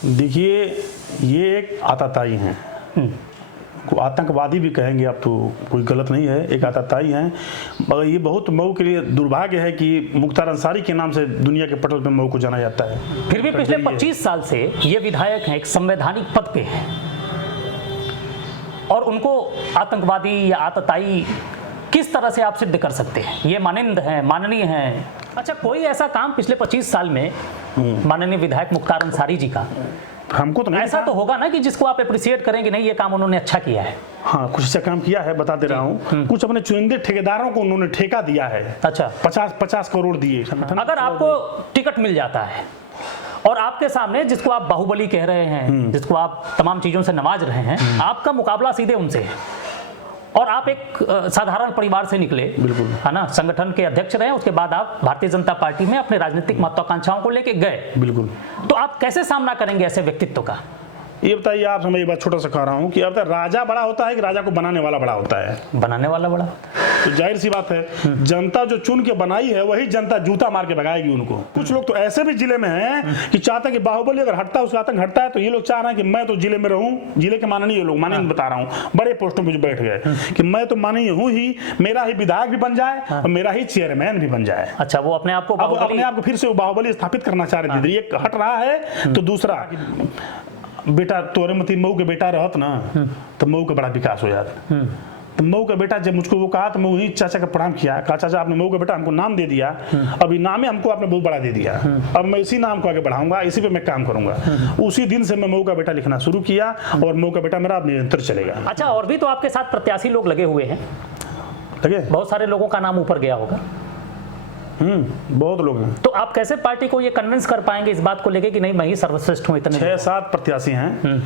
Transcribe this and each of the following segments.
देखिए, ये एक आताताई हैं, को आतंकवादी भी कहेंगे आप तो कोई गलत नहीं है, एक आताताई हैं। मगर ये बहुत मऊ के लिए दुर्भाग्य है कि मुख्तार अंसारी के नाम से दुनिया के पटल पे मऊ को जाना जाता है। फिर भी पिछले 25 साल से ये विधायक हैं, एक संवैधानिक पद पे हैं और उनको आतंकवादी या आतताई किस तरह से आप सिद्ध कर सकते हैं? ये माननीय हैं। अच्छा, कोई ऐसा काम पिछले 25 साल में माननीय विधायक मुख्तार अंसारी जी का हमको तो नहीं ऐसा तो होगा ना कि जिसको आप अप्रिशिएट करेंगे, नहीं ये काम उन्होंने अच्छा किया है। हाँ, कुछ अच्छा काम किया है, बता दे रहा हूँ। कुछ अपने चुनिंदे ठेकेदारों को उन्होंने ठेका दिया है। अच्छा, 50 करोड़ दिए। अगर आपको टिकट मिल जाता है और आपके सामने जिसको आप बाहुबली कह रहे हैं, जिसको आप तमाम चीजों से नवाज रहे हैं, आपका मुकाबला सीधे उनसे है और आप एक साधारण परिवार से निकले, बिल्कुल है ना, संगठन के अध्यक्ष रहे, उसके बाद आप भारतीय जनता पार्टी में अपने राजनीतिक महत्वाकांक्षाओं को लेके गए, बिल्कुल, तो आप कैसे सामना करेंगे ऐसे व्यक्तित्व का? ये बताइए आप। मैं ये बात छोटा सा कह रहा हूँ कि अब तक राजा बड़ा होता है कि राजा को बनाने वाला बड़ा होता है? बनाने वाला बड़ा। तो जाहिर सी बात है, जनता जो चुन के बनाई है वही जनता जूता मार के भगाएगी उनको। कुछ लोग तो ऐसे भी जिले में हैं कि चाहते हैं कि बाहुबली अगर हटता है, उसका आतंक हटता है, तो ये लोग चाह रहे हैं कि मैं तो जिले में रहूं। जिले के माननीय लोग, माननीय बता रहा हूँ, बड़े पोस्टों पर बैठ गए कि मैं तो माननीय हूँ ही, मेरा ही विधायक भी बन जाए और मेरा ही चेयरमैन भी बन जाए। अच्छा, वो अपने आप को फिर से बाहुबली स्थापित करना चाह रहे थे। एक हट रहा है तो दूसरा, बेटा तोरे मती मऊ के बेटा रहत ना तो मऊ का बड़ा विकास हो जाता। तो मऊ का बेटा जब मुझको वो कहा तो मैं वही चाचा का प्रणाम किया, कहा चाचा आपने मऊ का बेटा हमको नाम दे दिया, अब इनाम हमको आपने बहुत बड़ा दे दिया, अब मैं इसी नाम को आगे बढ़ाऊंगा, इसी पे मैं काम करूंगा। उसी दिन से मैं मऊ का बेटा लिखना शुरू किया और मऊ का बेटा मेरा अब निरंतर चलेगा। अच्छा, और भी तो आपके साथ प्रत्याशी लोग लगे हुए हैं, लगे बहुत सारे लोगों का नाम ऊपर गया होगा। बहुत लोग हैं। तो आप कैसे पार्टी को ये कन्विंस कर पाएंगे इस बात को लेके कि नहीं मैं ही सर्वश्रेष्ठ हूँ? इतने 6-7 प्रत्याशी हैं,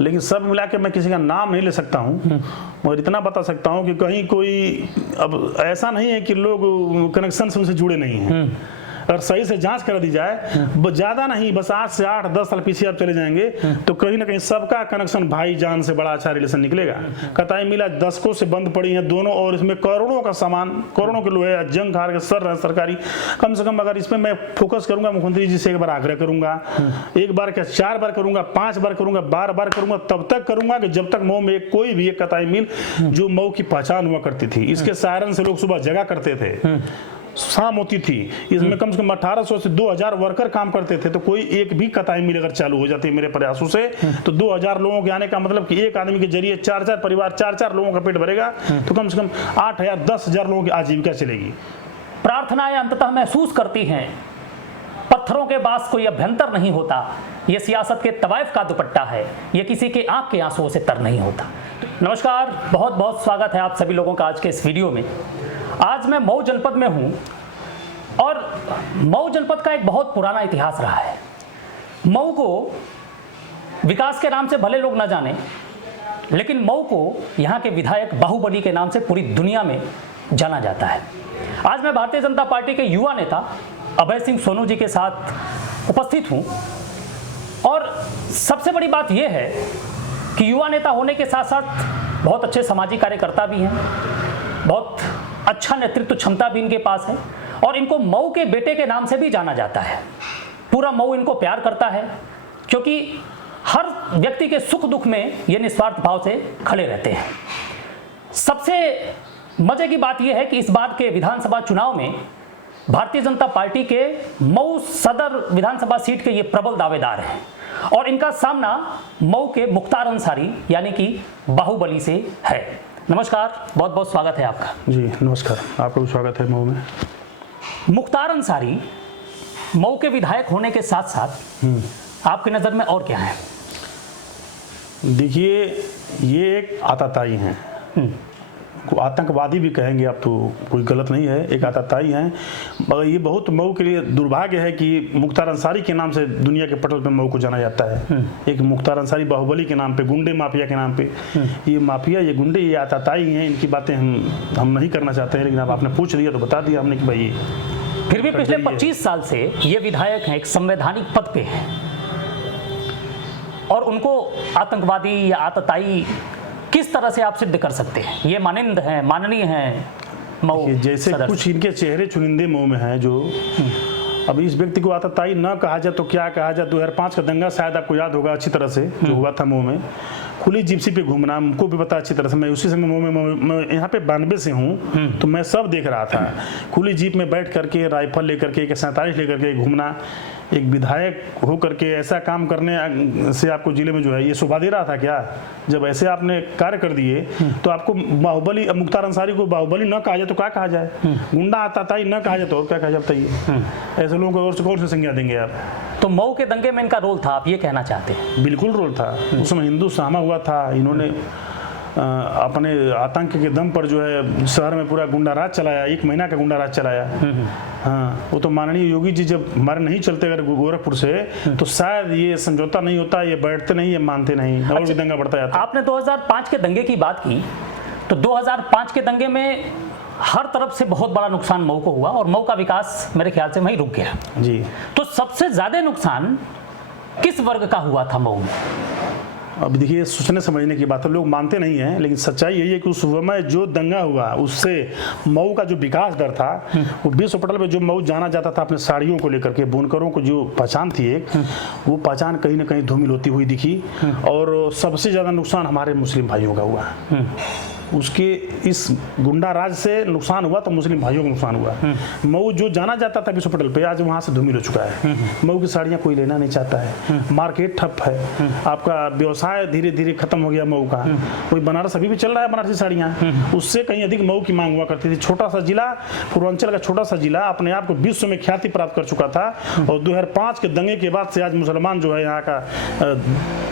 लेकिन सब मिला के मैं किसी का नाम नहीं ले सकता हूँ, और इतना बता सकता हूँ कि कहीं कोई अब ऐसा नहीं है कि लोग कनेक्शन से उनसे जुड़े नहीं हैं। अगर सही से जांच कर दी जाए, ज्यादा नहीं, बस 8 से 8-10 साल पीछे आप चले जाएंगे तो कहीं ना कहीं सबका कनेक्शन भाई जान से बड़ा अच्छा रिलेशन निकलेगा। कताई मिला दशकों से बंद पड़ी है दोनों, और इसमें करोड़ों का सामान, करोड़ों के लोहे जंग हार के सर रहे सरकारी। कम से कम अगर इसमें मैं फोकस करूंगा, मुख्यमंत्री जी से एक बार आग्रह करूंगा, एक बार क्या 4 बार करूंगा, 5 बार करूंगा, 12 बार करूंगा, तब तक करूंगा कि जब तक मऊ में कोई भी एक कताई मिल जो मऊ की पहचान हुआ करती थी, इसके सायरन से लोग सुबह जगा करते थे, शाम होती थी, इसमें कम से कम 1800 से 2000 वर्कर काम करते थे, तो कोई एक भी कताई मिल अगर चालू हो जाती है मेरे प्रयासों से, तो 2000 लोगों के आने का मतलब कि एक आदमी के जरिए 4-4 परिवार, 4-4 लोगों का पेट भरेगा, तो कम से कम 8000-10,000 लोगों की आजीविका चलेगी। प्रार्थनाएं अंततः महसूस करती हैं, पत्थरों के पास कोई अभ्यंतर नहीं होता, ये सियासत के तवाइफ का दुपट्टा है, ये किसी के आंख के आंसुओं से तर नहीं होता। नमस्कार, बहुत बहुत स्वागत है आप सभी लोगों का आज के इस वीडियो में। आज मैं मऊ जनपद में हूं और मऊ जनपद का एक बहुत पुराना इतिहास रहा है। मऊ को विकास के नाम से भले लोग ना जाने, लेकिन मऊ को यहाँ के विधायक बाहुबली के नाम से पूरी दुनिया में जाना जाता है। आज मैं भारतीय जनता पार्टी के युवा नेता अभय सिंह सोनू जी के साथ उपस्थित हूँ और सबसे बड़ी बात यह है कि युवा नेता होने के साथ साथ बहुत अच्छे सामाजिक कार्यकर्ता भी हैं, बहुत अच्छा नेतृत्व क्षमता भी इनके पास है और इनको मऊ के बेटे के नाम से भी जाना जाता है। पूरा मऊ इनको प्यार करता है क्योंकि हर व्यक्ति के सुख दुख में ये निस्वार्थ भाव से खड़े रहते हैं। सबसे मजे की बात यह है कि इस बार के विधानसभा चुनाव में भारतीय जनता पार्टी के मऊ सदर विधानसभा सीट के ये प्रबल दावेदार हैं और इनका सामना मऊ के मुख्तार अंसारी यानी कि बाहुबली से है। नमस्कार, बहुत बहुत स्वागत है आपका। जी नमस्कार, आपका भी स्वागत है मऊ में। मुख्तार अंसारी मऊ के विधायक होने के साथ साथ आपकी नज़र में और क्या है? देखिए, ये एक आताताई हैं, को आतंकवादी भी कहेंगे आप तो कोई गलत नहीं है, एक आताताई हैं। मगर ये बहुत मऊ के लिए दुर्भाग्य है कि मुख्तार अंसारी के नाम से दुनिया के पटल पे मऊ को जाना जाता है। एक मुख्तार अंसारी बाहुबली के नाम पे, गुंडे माफिया के नाम पे, ये माफिया, ये गुंडे, ये आताताई हैं। इनकी बातें हम नहीं करना चाहते हैं, लेकिन अब आपने पूछ लिया तो बता दिया हमने कि भाई। फिर भी पिछले 25 साल से ये विधायक हैं, एक संवैधानिक पद पे हैं और उनको आतंकवादी या आतताई किस तरह से आप सिद्ध कर सकते हैं? ये माननीय हैं मऊ जैसे कुछ इनके चेहरे चुनिंदे मऊ में हैं जो अब इस व्यक्ति को आतताई न कहा जाए तो क्या कहा जाए। 2005 का दंगा शायद आपको याद होगा अच्छी तरह से, जो हुआ था मऊ में, खुली जिप्सी पे घूमना, हमको भी पता अच्छी तरह से। मैं उसी समय मऊ में, मैं यहाँ पे 92 से हूँ, तो मैं सब देख रहा था। खुली जीप में बैठ करके, राइफल लेकर के, AK-47 लेकर के घूमना, एक विधायक हो करके ऐसा काम करने से आपको जिले में जो है ये शोभा दे रहा था क्या? जब ऐसे आपने कार्य कर दिए तो आपको बाहुबली, मुख्तार अंसारी को बाहुबली न कहा जाए तो क्या कहा जाए? गुंडा आतताई न कहा जाए तो और क्या कहा जाए बताइए? ऐसे लोगों को और से संज्ञा देंगे आप? तो मऊ के दंगे में इनका रोल था, आप ये कहना चाहते हैं? बिल्कुल रोल था। उस समय हिंदू सहमा हुआ था, इन्होंने अपने आतंक के दम पर जो है शहर में पूरा गुंडा राज चलाया, 1 महीना का गुंडा राज चलाया। हाँ, वो तो माननीय योगी जी जब हमारे नहीं चलते अगर गोरखपुर से, तो शायद ये समझौता नहीं होता, ये बैठते नहीं, ये मानते नहीं, और भी दंगा बढ़ता जाता। आपने 2005 के दंगे की बात की, तो 2005 के दंगे में हर तरफ से बहुत बड़ा नुकसान मऊ को हुआ और मऊ का विकास मेरे ख्याल से वहीं रुक गया जी। तो सबसे ज्यादा नुकसान किस वर्ग का हुआ था मऊ में? अब देखिए, सोचने समझने की बात है, लोग मानते नहीं हैं, लेकिन सच्चाई यही है कि उस समय जो दंगा हुआ उससे मऊ का जो विकास दर था, वो विश्व पटल पे जो मऊ जाना जाता था अपने साड़ियों को लेकर के, बुनकरों को जो पहचान थी एक, वो पहचान कहीं ना कहीं धूमिल होती हुई दिखी। और सबसे ज़्यादा नुकसान हमारे मुस्लिम भाइयों का हुआ। उसके इस गुंडा राज से नुकसान हुआ तो मुस्लिम भाइयों को नुकसान हुआ। मऊ जो जाना जाता था विश्व पटल पे, आज वहाँ से धूमिल हो चुका है। मऊ की साड़ियाँ कोई लेना नहीं चाहता है, मार्केट ठप है, आपका व्यवसाय धीरे धीरे खत्म हो गया मऊ का। कोई बनारस अभी भी चल रहा है, बनारसी साड़ियाँ, उससे कहीं अधिक मऊ की मांग हुआ करती थी। छोटा सा जिला, पूर्वांचल का छोटा सा जिला अपने आप को विश्व में ख्याति प्राप्त कर चुका था। और 2005 के दंगे के बाद से आज मुसलमान जो है यहाँ का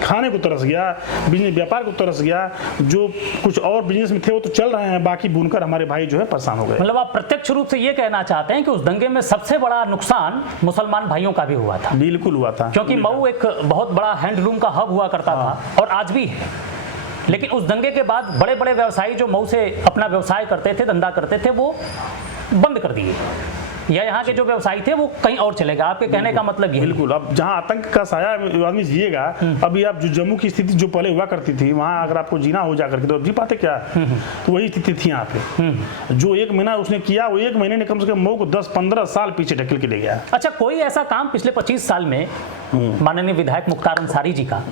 खाने को तरस गया, बिजनेस व्यापार को तरस गया। जो कुछ और बिजनेस में थे वो तो चल रहे हैं, बाकी बुनकर हमारे भाई जो है परेशान हो गए। मतलब आप प्रत्यक्ष रूप से ये कहना चाहते हैं कि उस दंगे में सबसे बड़ा नुकसान मुसलमान भाइयों का भी हुआ था? बिल्कुल हुआ था, क्योंकि मऊ एक बहुत बड़ा हैंडलूम का हब हुआ करता था और आज भी है। लेकिन उस दंगे के बाद बड़े बड़े व्यवसायी जो मऊ से अपना व्यवसाय करते थे, धंधा करते थे, वो बंद कर दिए, या यहाँ के जो व्यवसायी थे वो कहीं और चले गए। आपके कहने का मतलब ये? बिल्कुल। अब जहाँ आतंक का साया आदमी जिएगा, अभी आप जो जम्मू की स्थिति जो पहले हुआ करती थी, वहाँ अगर आपको जीना हो जाकर के तो अब जी पाते क्या? तो वही स्थिति थी यहाँ पे। जो 1 महीना उसने किया, वो 1 महीने ने कम से कम मऊ को 10-15 साल पीछे ढकेल के ले गया। अच्छा, कोई ऐसा काम पिछले 25 साल में माननीय विधायक मुख्तार अंसारी जी का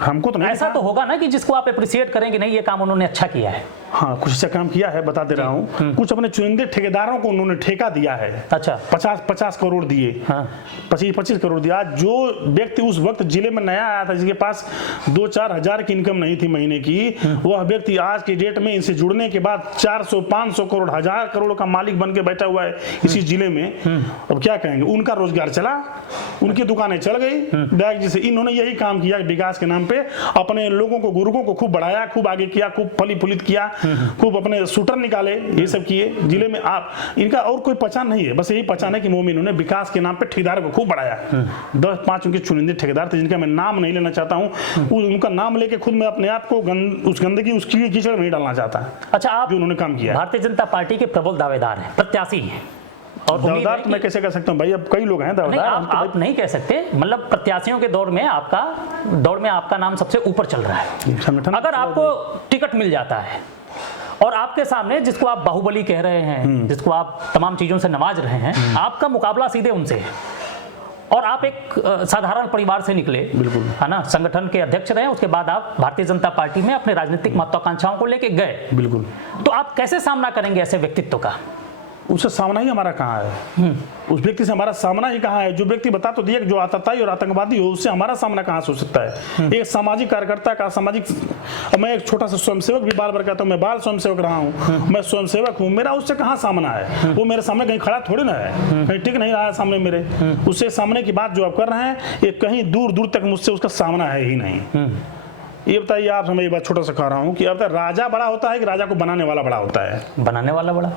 हमको तो नहीं ऐसा तो होगा ना कि जिसको आप अप्रिशिएट करेंगे, नहीं ये काम उन्होंने अच्छा किया है? हाँ, कुछ अच्छा काम किया है, बता दे रहा हूँ। कुछ अपने चुनिंदे ठेकेदारों को उन्होंने ठेका दिया है। अच्छा। 50 करोड़ दिए। हाँ। 25 करोड़ दिया। जो व्यक्ति उस वक्त जिले में नया आया था, जिसके पास 2-4 हजार की इनकम नहीं थी महीने की, वह व्यक्ति आज के डेट में इनसे जुड़ने के बाद 400-500 करोड़, 1000 करोड़ का मालिक बन के बैठा हुआ है इसी जिले में। अब क्या कहेंगे? उनका रोजगार चला, उनकी दुकानें चल गई बैग जी से। इन्होंने यही काम किया विकास के नाम पे, अपने लोगों को, गुरुओं को खूब बढ़ाया, खूब आगे किया, खूब फली फुलित किया, खूब अपने शूटर निकाले, ये सब किए जिले में। आप इनका और कोई पहचान नहीं है, बस यही पहचान है कि मोमिन उन्होंने विकास के नाम पे ठेकेदार को खूब बढ़ाया। 10-5 उनके चुनिंदे ठेकेदार थे, जिनका मैं नाम नहीं लेना चाहता हूँ। उनका नाम लेके खुद मैं अपने आप को उस गंदगी, उस कीचड़ में नहीं डालना चाहता। अच्छा, आप जो उन्होंने काम किया, भारतीय जनता पार्टी के प्रबल दावेदार हैं, प्रत्याशी हैं, और दावेदार तो मैं कैसे कह सकता हूँ भाई? अब कई लोग हैं दावेदार। आप नहीं कह सकते, मतलब प्रत्याशियों के दौड़ में आपका नाम सबसे ऊपर चल रहा है। संगठन अगर आपको टिकट मिल जाता है और आपके सामने, जिसको आप बाहुबली कह रहे हैं, जिसको आप तमाम चीजों से नवाज रहे हैं, आपका मुकाबला सीधे उनसे है, और आप एक साधारण परिवार से निकले, बिल्कुल है ना, संगठन के अध्यक्ष रहे, उसके बाद आप भारतीय जनता पार्टी में अपने राजनीतिक महत्वाकांक्षाओं को लेके गए, बिल्कुल, तो आप कैसे सामना करेंगे ऐसे व्यक्तित्व का? उससे सामना ही हमारा कहाँ है? उस व्यक्ति से हमारा सामना ही कहाँ है? जो व्यक्ति बता तो दिया कि जो आतताई और आतंकवादी हो, उससे हमारा सामना कहाँ से हो सकता है? एक सामाजिक कार्यकर्ता का, सामाजिक, मैं एक छोटा सा स्वयंसेवक भी बार बार कहता हूँ, मैं बाल स्वयंसेवक रहा हूँ, मैं स्वयंसेवक हूँ, मेरा उससे कहाँ सामना है? वो मेरे सामने कहीं खड़ा थोड़ी ना है, कहीं टिक नहीं रहा है सामने मेरे। उससे सामने की बात जो आप कर रहे हैं, ये कहीं दूर दूर तक मुझसे उसका सामना है ही नहीं। ये बताइए आप, मैं ये बात छोटा सा कह रहा हूँ कि अब तक राजा बड़ा होता है कि राजा को बनाने वाला बड़ा होता है? बनाने वाला बड़ा।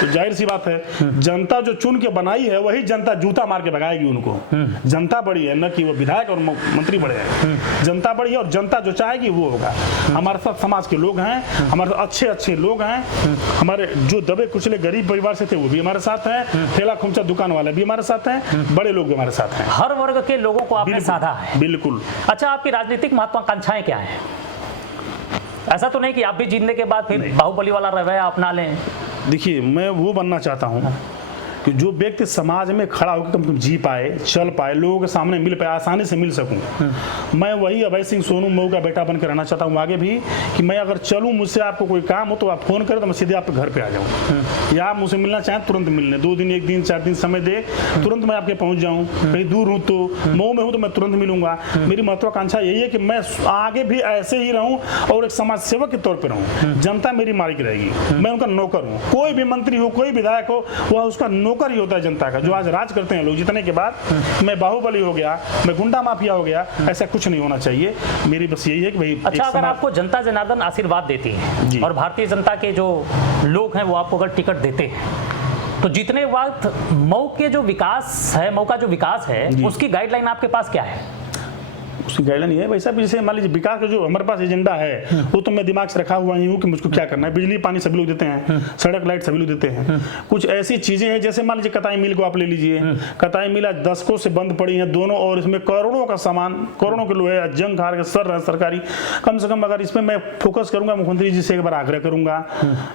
तो जाहिर सी बात है, जनता जो चुन के बनाई है वही जनता जूता मार के भगाएगी उनको। जनता बड़ी है, न कि वो विधायक और मंत्री बड़े हैं। जनता बड़ी है और जनता जो चाहेगी वो होगा। हमारे साथ समाज के लोग हैं, हमारे अच्छे अच्छे लोग हैं, हमारे जो दबे कुचले गरीब परिवार से थे वो भी हमारे साथ हैं, ठेला खुमचा दुकान वाले भी हमारे साथ हैं, बड़े लोग भी हमारे साथ हैं। हर वर्ग के लोगों को आपने साधा है। बिल्कुल। अच्छा, आपकी राजनीतिक महत्वाकांक्षाएं क्या है? ऐसा तो नहीं कि आप भी जीतने के बाद फिर बाहुबली वाला रवैया अपना लें? देखिए, मैं वो बनना चाहता हूँ कि जो व्यक्ति समाज में खड़ा होकर कम से कम जी पाए, चल पाए, लोगों के सामने मिल पाए, आसानी से मिल सकूं। मैं वही अभय सिंह सोनू मऊ का बेटा बनकर रहना चाहता हूं आगे भी, कि मैं अगर चलूं, मुझसे आपको कोई काम हो तो आप फोन करें तो मैं सीधे आपके घर पे आ जाऊं, या आप मुझसे मिलना चाहें तुरंत मिलने, 2 दिन 1 दिन 4 दिन समय दे, तुरंत मैं आपके पहुंच जाऊं। कहीं दूर हूं तो, मऊ में हूं तो मैं तुरंत मिलूंगा। मेरी महत्वाकांक्षा यही है कि मैं आगे भी ऐसे ही रहूं और एक समाज सेवक के तौर पर रहूं। जनता मेरी मालिक रहेगी, मैं उनका नौकर हूं। कोई भी मंत्री हो, कोई विधायक हो, वह उसका नौकर ही होता है जनता का। जो आज राज करते हैं लोग जीतने के बाद, मैं बाहुबली हो गया, मैं गुंडा माफिया हो गया, ऐसा कुछ नहीं होना चाहिए। मेरी बस यही है कि भाई अच्छा, अगर आपको जनता जनार्दन आशीर्वाद देती है और भारतीय जनता के जो लोग हैं वो आपको अगर टिकट देते हैं, तो जितने वक्त मऊ के जो विकास है, मऊ का जो विकास है, उसकी गाइडलाइन आपके पास क्या है? उसकी गाइडलाइन ये है भाई साहब, जैसे मान लीजिए विकास का जो हमारे पास एजेंडा है वो तो मैं दिमाग से रखा हुआ ही हूँ कि मुझको क्या करना है। बिजली पानी सभी लोग देते हैं, सड़क लाइट सभी लोग देते हैं। कुछ ऐसी चीजें हैं जैसे मान लीजिए कताई मिल को आप ले लीजिए, कताई मिल आज दशकों से बंद पड़ी है दोनों, और इसमें करोड़ों का सामान, करोड़ों किलो है, जंग हार के सर सरकारी। कम से कम अगर इसमें मैं फोकस करूंगा, मुख्यमंत्री जी से एक बार आग्रह करूंगा,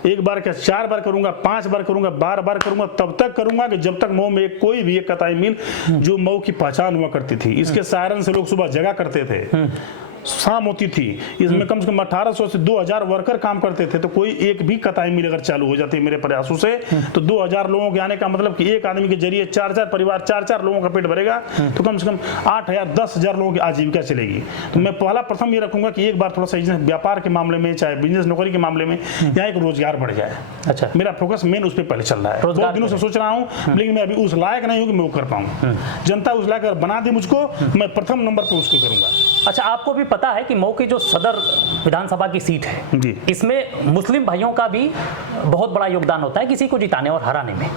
1 बार क्या 4 बार करूंगा, 5 बार करूंगा, 12 बार करूंगा, तब तक करूंगा कि जब तक मऊ में कोई भी एक कताई मिल जो मऊ की पहचान हुआ करती थी, इसके सायरन से लोग सुबह जगा करते थे, शाम होती थी, इसमें कम से कम 1800 से 2000 वर्कर काम करते थे, तो कोई एक भी कताई मिल अगर चालू हो जाती है मेरे प्रयासों से, तो 2000 लोगों के आने का मतलब कि एक आदमी के जरिए 4-4 परिवार, 4-4 लोगों का पेट भरेगा, तो कम से कम 8000 10,000 लोगों की आजीविका चलेगी। तो मैं प्रथम ये रखूंगा कि एक बार थोड़ा सा व्यापार के मामले में, चाहे बिजनेस नौकरी के मामले में, यहाँ एक रोजगार बढ़ जाए। अच्छा, मेरा फोकस मेन उस पर पहले चल रहा है, बहुत दिनों से सोच रहा हूँ, लेकिन मैं अभी उस लायक नहीं हूँ कि मैं वो कर पाऊँ। जनता उस लायक बना दी मुझको, मैं प्रथम नंबर पर उसको करूंगा। अच्छा, आपको भी पता है कि मऊ की जो सदर विधानसभा की सीट है जी, इसमें मुस्लिम भाइयों का भी बहुत बड़ा योगदान होता है किसी को जिताने और हराने में।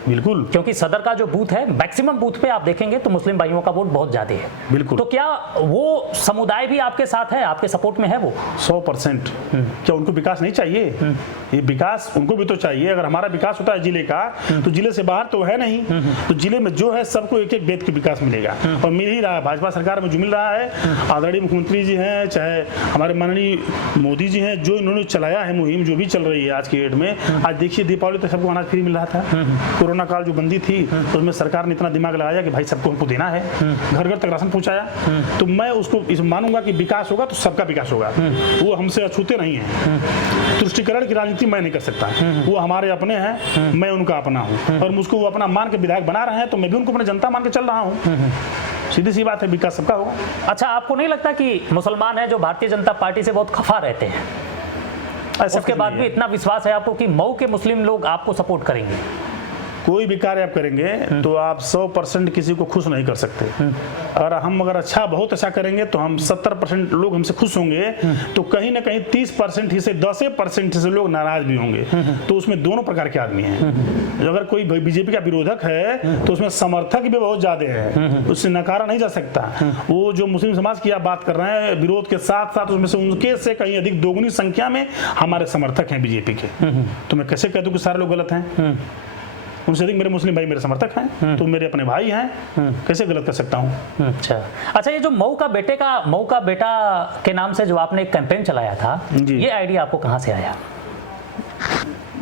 बिल्कुल, क्योंकि सदर का जो बूथ है, मैक्सिमम बूथ पे आप देखेंगे तो मुस्लिम भाइयों का वोट बहुत ज्यादा है। बिल्कुल, तो क्या वो समुदाय भी आपके साथ है, आपके सपोर्ट में है वो? 100%। क्या उनको विकास नहीं चाहिए? ये विकास उनको भी तो चाहिए। अगर हमारा विकास होता है जिले का, तो जिले से बाहर तो है नहीं, तो जिले में जो है सबको एक एक बेद के विकास मिलेगा, और मिल ही रहा है। भाजपा सरकार में जो मिल रहा है, आदरणीय मुख्यमंत्री जी हैं, चाहे हमारे माननीय मोदी जी हैं, जो इन्होंने चलाया है मुहिम, जो भी चल रही है आज की डेट में। आज देखिए दीपावली तो सबको अनाज फ्री मिल रहा था, कोरोना काल जो बंदी थी तो उसमें सरकार ने इतना दिमाग लगाया कि भाई सबको हमको देना है, घर घर तक राशन पहुंचाया। तो मैं उसको इस मानूंगा कि विकास होगा तो सबका विकास होगा, वो हमसे अछूते नहीं है। तुष्टिकरण की राजनीति मैं नहीं कर सकता, वो हमारे अपने हैं, मैं उनका अपना हूँ, और मुझको वो अपना मान के विधायक बना रहे हैं, तो मैं भी उनको अपने जनता मान के चल रहा हूँ। सीधी सी बात है, विकास सबका होगा। अच्छा, आपको नहीं लगता कि मुसलमान है जो भारतीय जनता पार्टी से बहुत खफा रहते हैं, उसके बाद भी इतना विश्वास है आपको कि मऊ के मुस्लिम लोग आपको सपोर्ट करेंगे? कोई भी कार्य आप करेंगे तो आप 100% किसी को खुश नहीं कर सकते। अगर अच्छा बहुत अच्छा करेंगे तो हम 70% लोग हमसे खुश होंगे, तो कहीं ना कहीं 30% ही से 10% से लोग नाराज भी होंगे। तो उसमें दोनों प्रकार के आदमी हैं। अगर कोई बीजेपी का विरोधक है तो उसमें समर्थक भी बहुत ज्यादा है, उससे नकारा नहीं जा सकता। वो जो मुस्लिम समाज की आप बात कर रहे हैं, विरोध के साथ साथ उसमें से उनके से कहीं अधिक दोगुनी संख्या में हमारे समर्थक हैं बीजेपी के। तो मैं कैसे कह दूं कि सारे लोग गलत हैं? उनसे अधिक मेरे मुस्लिम भाई मेरे समर्थक हैं, तो मेरे अपने भाई हैं, कैसे गलत कर सकता हूं? अच्छा, ये जो मऊ का बेटा के नाम से जो आपने एक कैंपेन चलाया था, ये आइडिया आपको कहां से आया?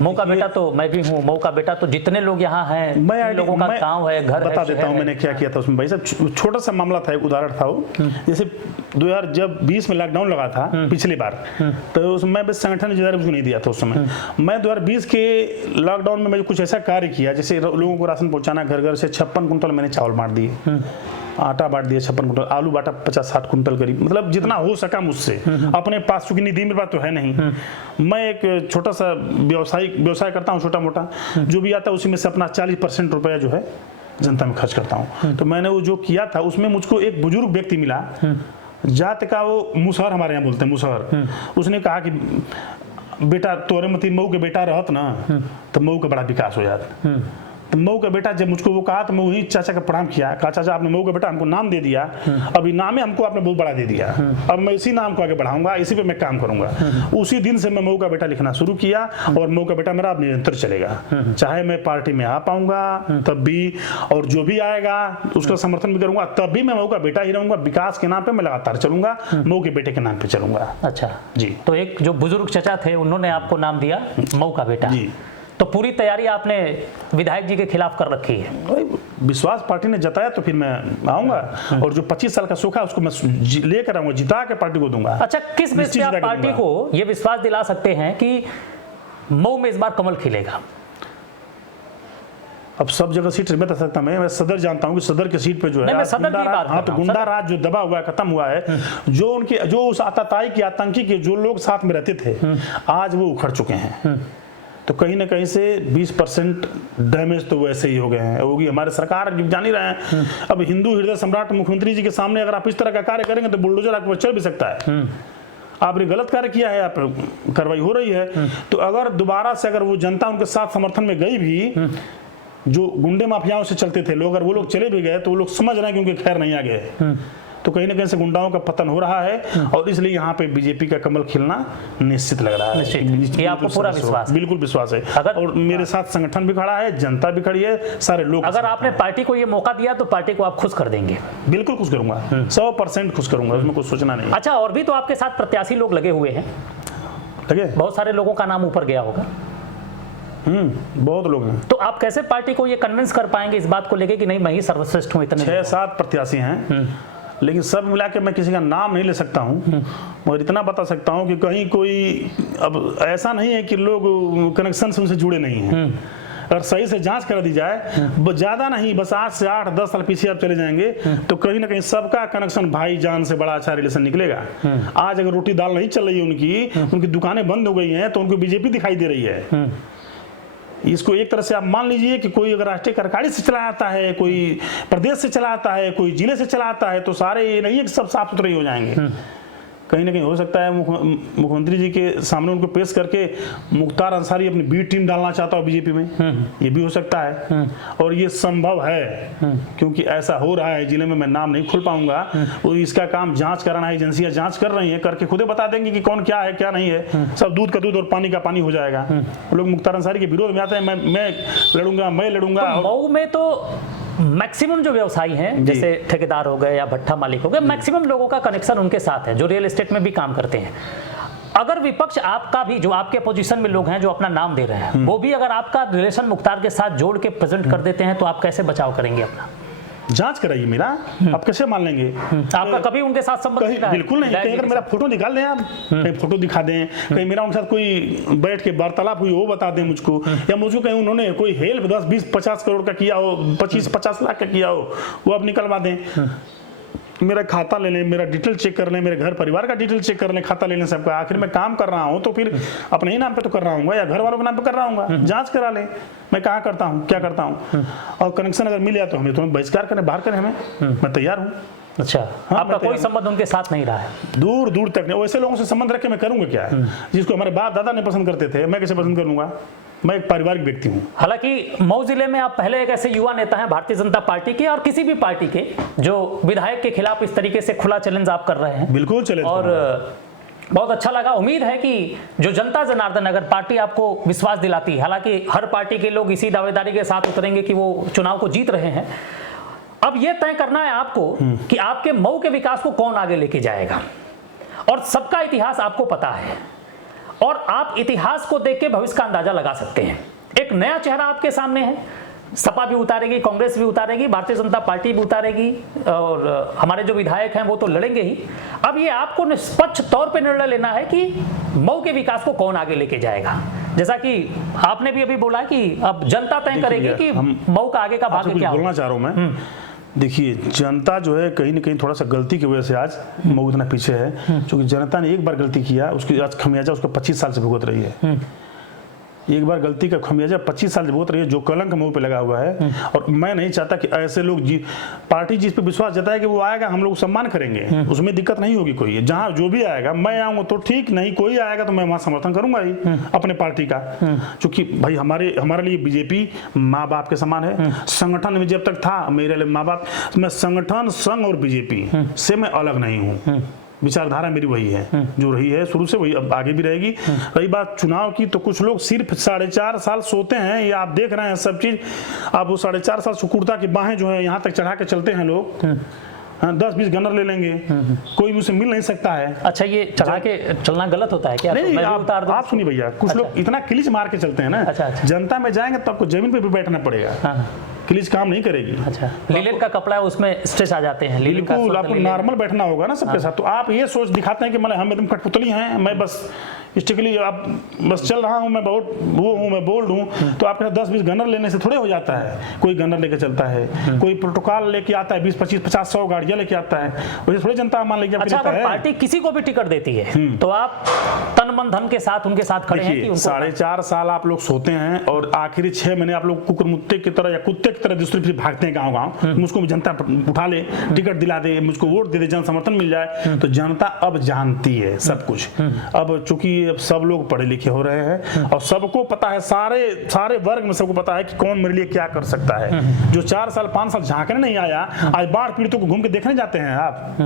मऊ का बेटा तो मैं भी हूँ, मऊ का बेटा तो जितने लोग यहाँ हैं, मैं लोगों का गांव है, घर बता देता हूँ मैंने क्या किया था उसमें। भाई साहब, छोटा सा मामला था, एक उदाहरण था वो। जैसे 2020 में लॉकडाउन लगा था पिछली बार, तो उसमें बस संगठन जिम्मेदारी मुझको नहीं दिया था उस समय। मैं 2020 के लॉकडाउन में मैं कुछ ऐसा कार्य किया, जैसे लोगों को राशन पहुंचाना, घर घर से 56 कुंटल मैंने चावल बांट दिए, आटा बांट दिया 56 कुंटल, आलू बांटा 50-60 कुंटल करीब, मतलब जितना हो सका मुझसे अपने पास, चूंकि निधि मेरे पास तो है नहीं। मैं एक छोटा सा व्यवसाय करता हूँ, छोटा मोटा, जो भी आता है उसी में से अपना 40% रुपया जो है जनता में खर्च करता हूँ। तो मैंने वो जो किया था उसमें मुझको एक बुजुर्ग व्यक्ति मिला, जात का, वो मुसहर हमारे यहाँ बोलते हैं, मुसहर। उसने कहा कि बेटा तोरे मती मऊ के बेटा रहत ना तो मऊ का बड़ा विकास हो जाता। तो मऊ का बेटा जब मुझको वो कहा तो मैं वही चाचा का प्रणाम किया, कहा चाचा आपने मऊ का बेटा हमको नाम दे दिया, अब नाम हमको आपने बहुत बड़ा दे दिया, अब मैं इसी नाम को आगे बढ़ाऊंगा, इसी पे मैं काम करूंगा। उसी दिन से मैं मऊ का बेटा लिखना शुरू किया, और मऊ का बेटा मेरा अब निरंतर चलेगा, चाहे मैं पार्टी में आ पाऊंगा तब भी, और जो भी आएगा उसका समर्थन भी करूंगा, तब भी मैं मऊ का बेटा ही रहूंगा। विकास के नाम पे मैं लगातार चलूंगा, मऊ के बेटे के नाम पे चलूंगा। अच्छा जी। तो एक जो बुजुर्ग चाचा थे उन्होंने आपको नाम दिया मऊ का बेटा। जी। तो पूरी तैयारी आपने विधायक जी के खिलाफ कर रखी है। भाई विश्वास पार्टी ने जताया तो फिर मैं आऊंगा, और जो 25 साल का सूखा है उसको मैं लेकर आऊंगा, जिता के पार्टी को दूंगा। अच्छा, किस बेस पे आप पार्टी को ये विश्वास दिला सकते हैं कि मऊ में इस बार कमल खिलेगा? अब सब जगह सीट बता सकता मैं सदर जानता हूँ कि सदर की सीट पे जो है गुंडा राज जो दबा हुआ है, खत्म हुआ है। जो उस आतताई की आतंकी के जो लोग साथ में रहते थे आज वो उखड़ चुके हैं। तो कहीं ना कहीं से 20% डैमेज तो वैसे ही हो गए हैं, होगी। हमारे सरकार जान ही रहे हैं। अब हिंदू हृदय सम्राट मुख्यमंत्री जी के सामने अगर आप इस तरह का कार्य करेंगे तो बुलडोजर आपको चल भी सकता है। आपने गलत कार्य किया है, आप कार्रवाई हो रही है। तो अगर दोबारा से अगर वो जनता उनके साथ समर्थन में गई भी, जो गुंडे माफियाओं से चलते थे लोग, अगर वो लोग चले भी गए तो वो लोग समझ रहे हैं कि उनके खैर नहीं आ गए। तो कहीं ना कहीं से गुंडाओं का पतन हो रहा है, और इसलिए यहाँ पे बीजेपी का कमल खिलना निश्चित लग रहा है। ये आपको पूरा विश्वास? बिल्कुल विश्वास है। और मेरे साथ संगठन भी खड़ा है, जनता भी खड़ी है, सारे लोग। अगर आपने पार्टी को ये मौका दिया तो पार्टी को आप खुश कर देंगे? बिल्कुल खुश करूंगा, 100% खुश करूंगा, उसमें कुछ सोचना नहीं। अच्छा, और भी तो आपके साथ प्रत्याशी लोग लगे हुए हैं, बहुत सारे लोगों का नाम ऊपर गया होगा। बहुत लोग हैं। तो आप कैसे पार्टी को ये कन्विंस कर पाएंगे इस बात को लेके कि नहीं मैं ही सर्वश्रेष्ठ हूँ? इतने 6-7 प्रत्याशी हैं, लेकिन सब मिला के मैं किसी का नाम नहीं ले सकता हूँ, मगर इतना बता सकता हूँ कि कहीं कोई अब ऐसा नहीं है कि लोग कनेक्शन से उनसे जुड़े नहीं हैं। अगर सही से जांच कर दी जाए, ज्यादा नहीं, बस 8 से 8-10 साल पीछे आप चले जाएंगे तो कहीं ना कहीं सबका कनेक्शन भाईजान से बड़ा अच्छा रिलेशन निकलेगा। आज अगर रोटी दाल नहीं चल रही है, उनकी दुकानें बंद हो गई हैं, तो उनको बीजेपी दिखाई दे रही है। इसको एक तरह से आप मान लीजिए कि कोई अगर राष्ट्रीय कार्यकारिणी से चला आता है, कोई प्रदेश से चला आता है, कोई जिले से चला आता है, तो सारे ये नहीं है कि सब साफ सुथरे हो जाएंगे। कहीं ना कहीं हो सकता है मुख्यमंत्री जी के सामने उनको पेश करके मुख्तार अंसारी अपनी बी टीम डालना चाहता हो बीजेपी में, ये भी हो सकता है। और ये संभव है, क्योंकि ऐसा हो रहा है जिले में, मैं नाम नहीं खुल पाऊंगा। वो इसका काम जांच कराना है, एजेंसियां जांच कर रही हैं, करके खुदे बता देंगे कि कौन क्या है क्या नहीं है। सब दूध का दूध और पानी का पानी हो जाएगा। लोग मुख्तार अंसारी के विरोध में आते हैं, मैं लड़ूंगा। मऊ में तो मैक्सिमम जो व्यवसायी हैं, जैसे ठेकेदार हो गए या भट्ठा मालिक हो गए, मैक्सिमम लोगों का कनेक्शन उनके साथ है जो रियल एस्टेट में भी काम करते हैं। अगर विपक्ष आपका भी, जो आपके पोजीशन में लोग हैं जो अपना नाम दे रहे हैं, वो भी अगर आपका रिलेशन मुख्तार के साथ जोड़ के प्रेजेंट कर देते हैं, तो आप कैसे बचाव करेंगे अपना? जांच कराइए मेरा, आप कैसे मान लेंगे? आपका कभी उनके साथ संबंध नहीं रहा? बिल्कुल नहीं। कहीं अगर मेरा फोटो निकाल दें आप, कहीं फोटो दिखा दें, कहीं मेरा उनके साथ कोई बैठ के वार्तालाप हुई वो बता दें मुझको, या मुझको कहीं उन्होंने कोई हेल्प 10, 20, 50 करोड़ का किया हो, 25-50 लाख का किया हो, वो आप निकलवा दें। मेरा खाता ले लें, मेरा डिटेल चेक कर लें, मेरे घर परिवार का डिटेल चेक कर लें, खाता ले लें सबका। आखिर मैं काम कर रहा हूँ तो फिर अपने ही नाम पे तो कर रहा हूँ या घर वालों के नाम पे कर रहा हूँ। जांच करा लें मैं कहाँ करता हूँ, क्या करता हूँ, और कनेक्शन अगर मिल जाए तो हमें, तो बहिष्कार करें, बाहर करें हमें, मैं तैयार हूँ। अच्छा, आपका कोई संबंध उनके साथ नहीं रहा है? दूर दूर तक नहीं। वैसे लोगों से संबंध रख के मैं करूँगा क्या? जिसको हमारे बाप दादा ने पसंद करते थे, मैं कैसे पसंद करूँगा? मैं एक पारिवारिक व्यक्ति हूँ। हालांकि मऊ जिले में आप पहले एक ऐसे युवा नेता हैं भारतीय जनता पार्टी के, और किसी भी पार्टी के, जो विधायक के खिलाफ इस तरीके से खुला चैलेंज आप कर रहे हैं। बिल्कुल चैलेंज, और बहुत अच्छा लगा। उम्मीद है कि जो जनता जनार्दन, अगर पार्टी आपको विश्वास दिलाती है, हालांकि हर पार्टी के लोग इसी दावेदारी के साथ उतरेंगे कि वो चुनाव को जीत रहे हैं, अब यह तय करना है आपको कि आपके मऊ के विकास को कौन आगे लेके जाएगा। और सबका इतिहास आपको पता है, और आप इतिहास को देख के भविष्य का अंदाजा लगा सकते हैं। एक नया चेहरा आपके सामने है, सपा भी उतारेगी, कांग्रेस भी उतारेगी, भारतीय जनता पार्टी भी उतारेगी, और हमारे जो विधायक हैं वो तो लड़ेंगे ही। अब ये आपको निष्पक्ष तौर पे निर्णय लेना है कि मऊ के विकास को कौन आगे लेके जाएगा। जैसा कि आपने भी अभी बोला कि अब जनता तय करेगी कि मऊ का आगे का भाग्य क्या होगा। बोलना चाह रहा हूं मैं, देखिए जनता जो है कहीं ना कहीं थोड़ा सा गलती की वजह से आज मऊ इतना पीछे है, क्योंकि जनता ने एक बार गलती किया, उसकी आज खमियाजा उसको 25 साल से भुगत रही है। एक बार गलती का खमियाजा 25 साल से भुगत रही है, जो कलंक मुंह पे लगा हुआ है। और मैं नहीं चाहता कि ऐसे लोग पार्टी जिस पे विश्वास जताए कि वो आएगा, हम लोग सम्मान करेंगे, उसमें दिक्कत नहीं होगी कोई। जहां जो भी आएगा मैं आऊंगा तो ठीक, नहीं कोई आएगा तो मैं वहां समर्थन करूंगा ही अपने पार्टी का। क्योंकि भाई हमारे लिए बीजेपी माँ बाप के समान है। संगठन में जब तक था मेरे लिए माँ बाप, मैं संगठन, संघ और बीजेपी से मैं अलग नहीं हूँ। विचारधारा मेरी वही है, जो रही है शुरू से वही अब आगे भी रहेगी। रही बात चुनाव की, तो कुछ लोग सिर्फ 4.5 साल सोते हैं, ये आप देख रहे हैं सब चीज। आप वो 4.5 साल सुकुड़ता की बाहें जो है यहाँ तक चढ़ा के चलते हैं लोग, हाँ 10-20 गनर ले लेंगे, कोई भी उसे मिल नहीं सकता है। अच्छा, ये चढ़ा के चलना गलत होता है क्या? नहीं, तो मैं भी आप उतार दूं? आप सुनिए भैया, कुछ अच्छा। लोग इतना किलिच मार के चलते हैं ना, अच्छा। जनता में जाएंगे तो आपको जमीन पे भी बैठना पड़ेगा। हाँ। किलिच काम नहीं करेगी। अच्छा, लिलेन का कपड़ा है, उसमें स्ट्रेस आ जाते हैं। लिलेन का बिल्कुल, शुद्ध आपको लिलेन। नॉर्मल बैठना होगा ना सबके साथ। तो आप ये सोच दिखाते हैं कि मैंने हम एकदम कठपुतली हैं, मैं बस स्टिकली आप बस चल रहा हूँ, मैं बहुत वो हूँ, मैं बोल्ड हूँ। तो आपके 10-20 गनर लेने से थोड़े हो जाता है। कोई गनर लेके चलता है, कोई प्रोटोकॉल लेके आता है, 20-25-50-100 गाड़ियाँ लेके आता है, वैसे थोड़ी जनता मान लीजिए अच्छा, अगर पार्टी किसी को भी टिकट देती है तो आप तन मन धन के साथ उनके साथ खड़े हैं कि उनको? 4.5 साल आप लोग सोते हैं और आखिरी 6 महीने आप लोग कुकुरमुत्ते की तरह या कुत्ते की तरह दूसरी फिर भागते हैं गाँव। मुझको जनता उठा ले, टिकट दिला दे, मुझको वोट दे दे, जन समर्थन मिल जाए। तो जनता अब जानती है सब कुछ। अब चूंकि सब लोग पढ़े लिखे हो रहे हैं और सबको पता है, सारे वर्ग में सबको पता है कि कौन मेरे लिए क्या कर सकता है। जो 4 साल 5 साल झांकने नहीं आया, आज बाढ़ पीड़ितों को घूम के देखने जाते हैं आप,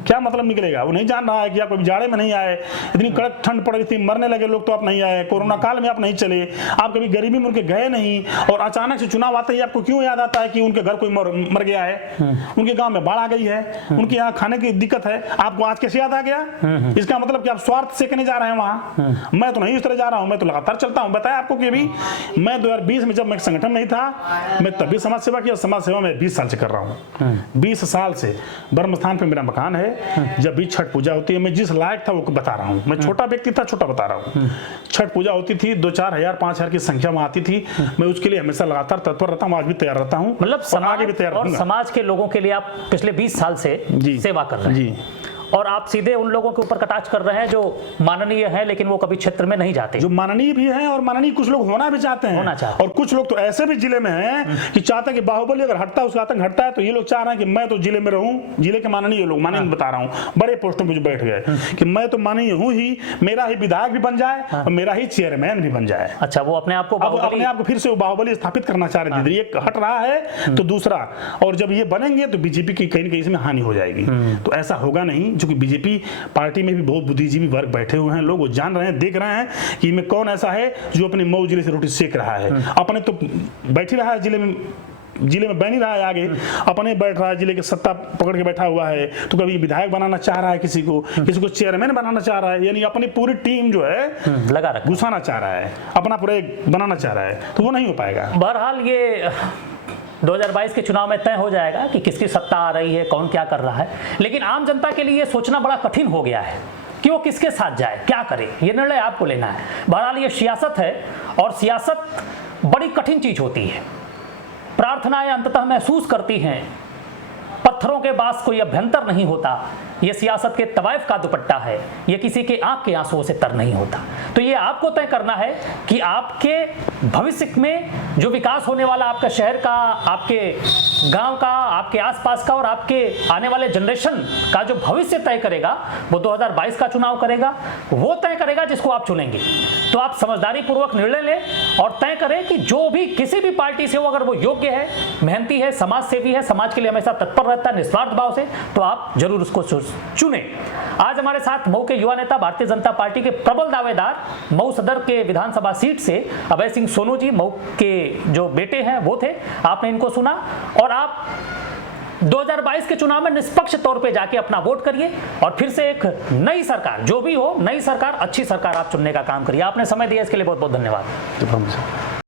क्या मतलब निकलेगा? वो नहीं जान रहा है कि आप कभी जाड़े में नहीं आए, इतनी कड़क ठंड पड़ रही थी, मरने लगे लोग तो आप नहीं आए, कोरोना काल में आप नहीं चले, आप कभी गरीबी में उनके गए नहीं, और अचानक से चुनाव आते ही आपको क्यों याद आता है कि उनके घर कोई मर गया है, उनके गांव में बाढ़ आ गई है, उनके यहाँ खाने की दिक्कत है, आपको आज कैसे याद आ गया? इसका मतलब कि आप स्वार्थ से कहने जा रहे हैं वहां। मैं तो नहीं इस तरह जा रहा हूं, मैं तो लगातार चलता हूं। बताया आपको कि अभी मैं 2020 में जब मैं संगठन नहीं था, मैं तभी समाज सेवा किया। समाज सेवा मैं 20 साल से कर रहा हूँ, 20 साल से। ब्रह्म स्थान पे मेरा मकान है। जब भी छठ पूजा होती है, मैं जिस लायक था वो बता रहा हूँ, मैं छोटा व्यक्ति था, छोटा बता रहा हूँ। छठ पूजा होती थी, 2-4 हजार 5 हजार की संख्या में आती थी, मैं उसके लिए हमेशा लगातार तत्पर रहता हूँ, आज भी तैयार रहता हूँ, मतलब आगे भी तैयार रहूंगा। समाज के लोगों के लिए आप पिछले 20 साल से सेवा कर रहे हैं और आप सीधे उन लोगों के ऊपर कटाक्ष कर रहे हैं जो माननीय है लेकिन वो कभी क्षेत्र में नहीं जाते, जो माननीय भी हैं और माननीय कुछ लोग होना भी चाहते हैं, और कुछ लोग तो ऐसे भी जिले में हैं कि चाहते हैं कि बाहुबली अगर हटता है, उसका आतंक हटता है, तो ये लोग चाह रहे हैं कि मैं तो जिले में रहूं। जिले के माननीय लोग, माननीय बता रहा हूं, बड़े पोस्टों पे जो बैठ गए कि मैं तो माननीय हूं ही, मेरा ही विधायक भी बन जाए और मेरा ही चेयरमैन भी बन जाए। अच्छा, वो अपने आप को फिर से बाहुबली स्थापित करना चाह रहे थे। एक हट रहा है तो दूसरा, और जब ये बनेंगे तो बीजेपी की कहीं ना कहीं इसमें हानि हो जाएगी। तो ऐसा होगा नहीं, क्योंकि बीजेपी पार्टी में भी बहुत बुद्धिजीवी वर्ग बैठे हुए हैं, लोग वो जान रहे हैं, देख रहे हैं कि में कौन ऐसा है जो अपने मऊ जिले से रोटी सेक रहा है। अपने तो बैठ ही रहा है जिले में बन ही रहा है, आगे अपने बैठ रहा है, जिले के सत्ता पकड़ के बैठा हुआ है। तो कभी विधायक बनाना चाह रहा है, किसी को चेयरमैन बनाना चाह रहा है, यानी अपनी पूरी टीम जो है लगा रखा, घुसाना चाह रहा है, अपना पूरा बनाना चाह रहा है, तो वो नहीं हो पाएगा। बहरहाल ये 2022 के चुनाव में तय हो जाएगा कि किसकी सत्ता आ रही है, कौन क्या कर रहा है। लेकिन आम जनता के लिए सोचना बड़ा कठिन हो गया है कि वो किसके साथ जाए, क्या करे। ये निर्णय आपको लेना है। बहरहाल ये सियासत है और सियासत बड़ी कठिन चीज होती है। प्रार्थनाएं अंततः महसूस करती हैं, पत्थरों के पास कोई अभ्यंतर नहीं होता। ये सियासत के तवाइफ का दुपट्टा है, ये किसी के आंख के आंसुओं से तर नहीं होता। तो ये आपको तय करना है कि आपके भविष्य में जो विकास होने वाला, आपका शहर का, आपके गांव का, आपके आसपास का और आपके आने वाले जनरेशन का जो भविष्य तय करेगा, वो 2022 का चुनाव करेगा, वो तय करेगा जिसको आप चुनेंगे। तो आप समझदारी पूर्वक निर्णय लें और तय करें कि जो भी किसी भी पार्टी से हो, अगर वो योग्य है, मेहनती है, समाज सेवी है, समाज के लिए हमेशा तत्पर रहता है निस्वार्थ भाव से, तो आप जरूर उसको चुने। आज हमारे साथ मऊ के युवा नेता, भारतीय जनता पार्टी के प्रबल दावेदार, मऊ सदर के विधानसभा सीट से अभय सिंह सोनू जी, मऊ के जो बेटे हैं वो थे। आपने इनको सुना और आप 2022 के चुनाव में निष्पक्ष तौर पे जाके अपना वोट करिए और फिर से एक नई सरकार, जो भी हो, नई सरकार, अच्छी सरकार आप चुनने का काम करिए। आपने समय दिया इसके लिए बहुत बहुत धन्यवाद।